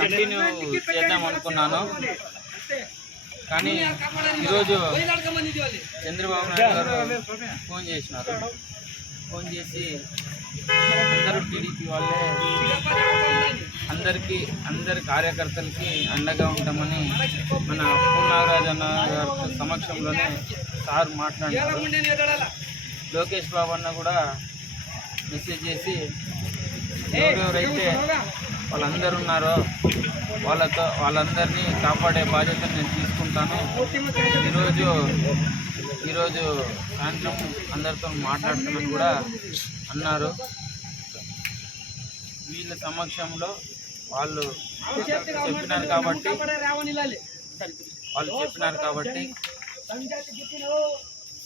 Continue చేద్దాం అనుకున్నాను. కానీ ఈరోజు చంద్రబాబు నాయుడు గారు ఫోన్ చేసినారు. ఫోన్ చేసి అందరూ టీడీపీ వాళ్ళే అందరికీ అందరి కార్యకర్తలకి అండగా ఉంటామని మన పూర్ణాగరాజ్ అన్న గారి సమక్షంలోనే సార్ మాట్లాడారు లోకేష్ బాబు అన్న కూడా మెసేజ్ చేసి ఎవరెవరైతే వాళ్ళందరూ ఉన్నారో వాళ్ళతో వాళ్ళందరినీ కాపాడే బాధ్యత నేను తీసుకుంటాను. ఈరోజు ఈరోజు సాయంత్రం అందరితో మాట్లాడుతున్నాను కూడా అన్నారు. వీళ్ళ సమక్షంలో వాళ్ళు చెప్పినారు కాబట్టి వాళ్ళు చెప్పినారు కాబట్టి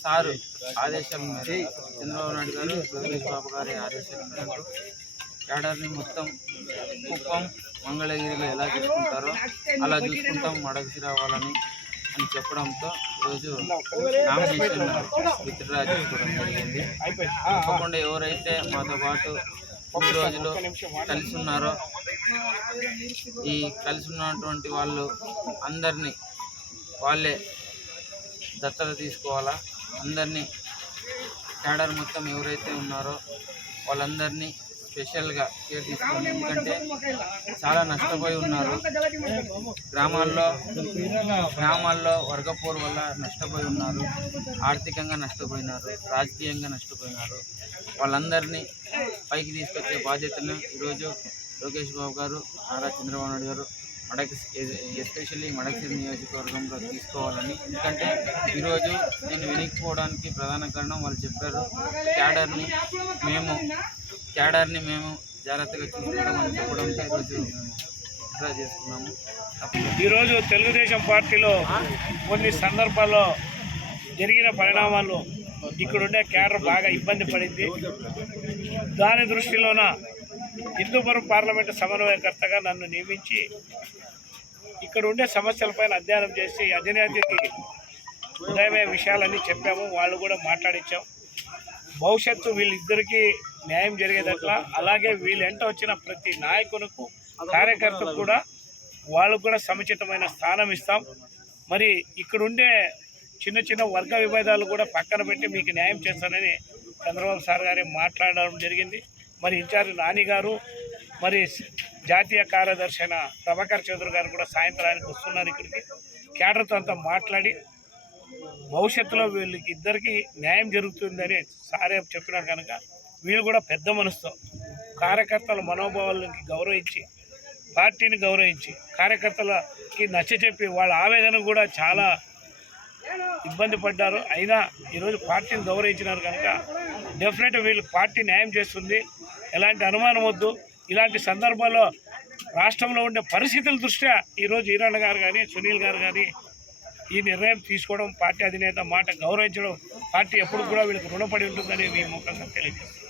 సారు ఆదేశాల మేరకు చంద్రబాబు నాయుడు గారు లోకేష్ బాబు గారి ఆదేశాల మేరకు ఏడాది మొత్తం కుప్పం మంగళగిరిలో ఎలా చూసుకుంటారో అలా చూసుకుంటాం మడగసి రావాలని అని చెప్పడంతో ఈరోజు నామినేషన్ విత్డ్రా చేసుకోవడం జరిగింది. తప్పకుండా ఎవరైతే మాతో పాటు ఈ రోజులు కలిసి ఉన్నారో ఈ కలిసి ఉన్నటువంటి వాళ్ళు అందరినీ వాళ్ళే దత్తత తీసుకోవాలా? అందరినీ క్యాడర్ మొత్తం ఎవరైతే ఉన్నారో వాళ్ళందరినీ స్పెషల్గా కేర్ తీసుకోండి. ఎందుకంటే చాలా నష్టపోయి ఉన్నారు. గ్రామాల్లో గ్రామాల్లో వర్గపోరు వల్ల నష్టపోయి ఉన్నారు. ఆర్థికంగా నష్టపోయినారు. రాజకీయంగా నష్టపోయినారు. వాళ్ళందరినీ పైకి తీసుకొచ్చే బాధ్యతను ఈరోజు లోకేష్ బాబు గారు నారా చంద్రబాబు నాయుడు గారు మడక ఎస్పెషల్లీ మడకసిరి నియోజకవర్గంలో తీసుకోవాలని. ఎందుకంటే ఈరోజు నేను వెనక్కిపోవడానికి ప్రధాన కారణం వాళ్ళు చెప్పారు. క్యాడర్ని మేము క్యాడర్ని మేము జాగ్రత్తగా చూసుకుంటామని చెప్పడంతో ఈరోజు విత్డ్రా చేసుకున్నాము. ఈరోజు తెలుగుదేశం పార్టీలో కొన్ని సందర్భాల్లో జరిగిన పరిణామాలు ఇక్కడుండే క్యాడర్ బాగా ఇబ్బంది పడింది. దాని దృష్టిలోన హిందూపురం పార్లమెంటు సమన్వయకర్తగా నన్ను నియమించి ఇక్కడ ఉండే సమస్యలపైన అధ్యయనం చేసి అధినేతకి ఉదయమే విషయాలన్నీ చెప్పాము. వాళ్ళు కూడా మాట్లాడించాం భవిష్యత్తు వీళ్ళిద్దరికీ న్యాయం జరిగేదట్లా అలాగే వీళ్ళెంట వచ్చిన ప్రతి నాయకునికి కార్యకర్తకు కూడా వాళ్ళకు కూడా సముచితమైన స్థానం ఇస్తాం. మరి ఇక్కడుండే చిన్న చిన్న వర్గ విభేదాలు కూడా పక్కన పెట్టి మీకు న్యాయం చేస్తానని చంద్రబాబు సార్ గారే మాట్లాడడం జరిగింది. మరి ఇన్ఛార్జ్ నాని గారు మరి జాతీయ కార్యదర్శి అయిన ప్రభాకర్ చౌదరి గారు కూడా సాయంత్రానికి వస్తున్నారు ఇక్కడికి. కేడర్తో అంతా మాట్లాడి భవిష్యత్తులో వీళ్ళకి ఇద్దరికి న్యాయం జరుగుతుందని సారే చెప్పినారు కనుక వీళ్ళు కూడా పెద్ద మనసుతో కార్యకర్తల మనోభావాలకి గౌరవించి పార్టీని గౌరవించి కార్యకర్తలకి నచ్చచెప్పి వాళ్ళ ఆవేదన కూడా చాలా ఇబ్బంది పడ్డారు. అయినా ఈరోజు పార్టీని గౌరవించినారు కనుక డెఫినెట్ వీళ్ళు పార్టీ న్యాయం చేస్తుంది. ఎలాంటి అనుమానం వద్దు. ఇలాంటి సందర్భాల్లో రాష్ట్రంలో ఉండే పరిస్థితుల దృష్ట్యా ఈరోజు ఈరన్న గారు కానీ సునీల్ గారు కానీ ఈ నిర్ణయం తీసుకోవడం పార్టీ అధినేత మాట గౌరవించడం పార్టీ ఎప్పుడు కూడా వీళ్ళకి రుణపడి ఉంటుందని మీ ముఖంగా తెలియజేస్తుంది